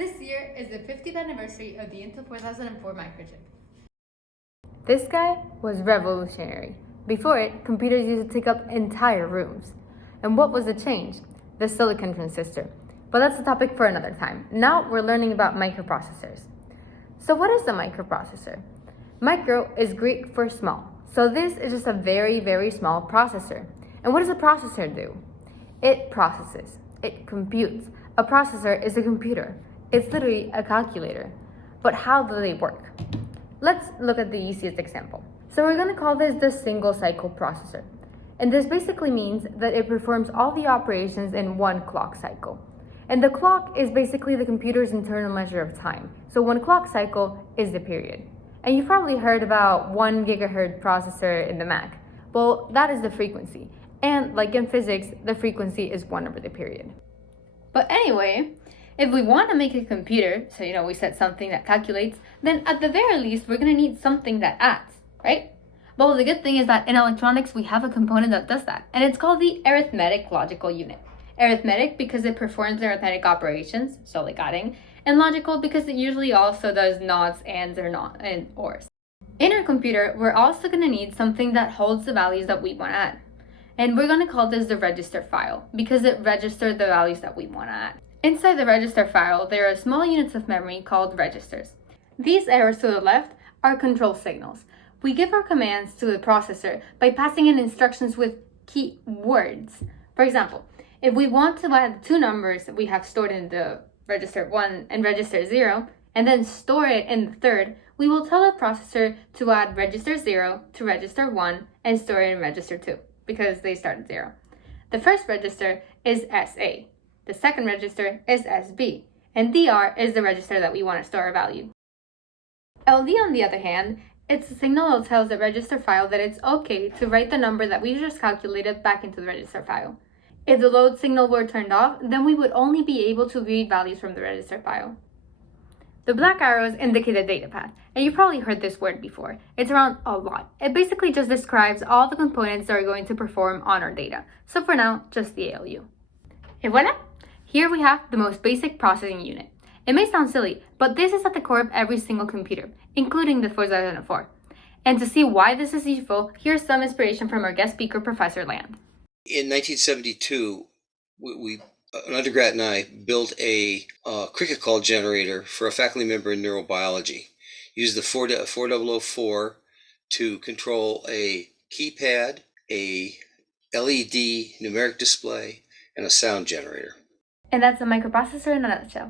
This year is the 50th anniversary of the Intel 4004 microchip. This guy was revolutionary. Before it, computers used to take up entire rooms. And what was the change? The silicon transistor. But that's a topic for another time. Now we're learning about microprocessors. So what is a microprocessor? Micro is Greek for small. So this is just a very, very small processor. And what does a processor do? It processes. It computes. A processor is a computer. It's literally a calculator. But how do they work? Let's look at the easiest example. So we're going to call this the single cycle processor. And this basically means that it performs all the operations in one clock cycle. And the clock is basically the computer's internal measure of time. So one clock cycle is the period. And you've probably heard about 1 gigahertz processor in the Mac. Well, that is the frequency. And like in physics, the frequency is 1 over the period. But anyway, if we want to make a computer, so we said something that calculates, then at the very least, we're going to need something that adds, right? Well, the good thing is that in electronics, we have a component that does that, and it's called the arithmetic logical unit. Arithmetic because it performs arithmetic operations, so like adding, and logical because it usually also does nots, ands, and ors. In our computer, we're also going to need something that holds the values that we want to add. And we're going to call this the register file because it registers the values that we want to add. Inside the register file, there are small units of memory called registers. These arrows to the left are control signals. We give our commands to the processor by passing in instructions with key words. For example, if we want to add two numbers that we have stored in the register 1 and register 0, and then store it in the third, we will tell the processor to add register 0 to register 1 and store it in register 2, because they start at 0. The first register is SA. The second register is SB, and DR is the register that we want to store a value. LD, on the other hand, it's a signal that tells the register file that it's okay to write the number that we just calculated back into the register file. If the load signal were turned off, then we would only be able to read values from the register file. The black arrows indicate the data path, and you've probably heard this word before. It's around a lot. It basically just describes all the components that are going to perform on our data. So for now, just the ALU. And voila! Here we have the most basic processing unit. It may sound silly, but this is at the core of every single computer, including the 4004. And to see why this is useful, here's some inspiration from our guest speaker, Professor Land. In 1972, an undergrad and I built a cricket call generator for a faculty member in neurobiology. Used the 4004 to control a keypad, a LED numeric display, and a sound generator. And that's a microprocessor in a nutshell.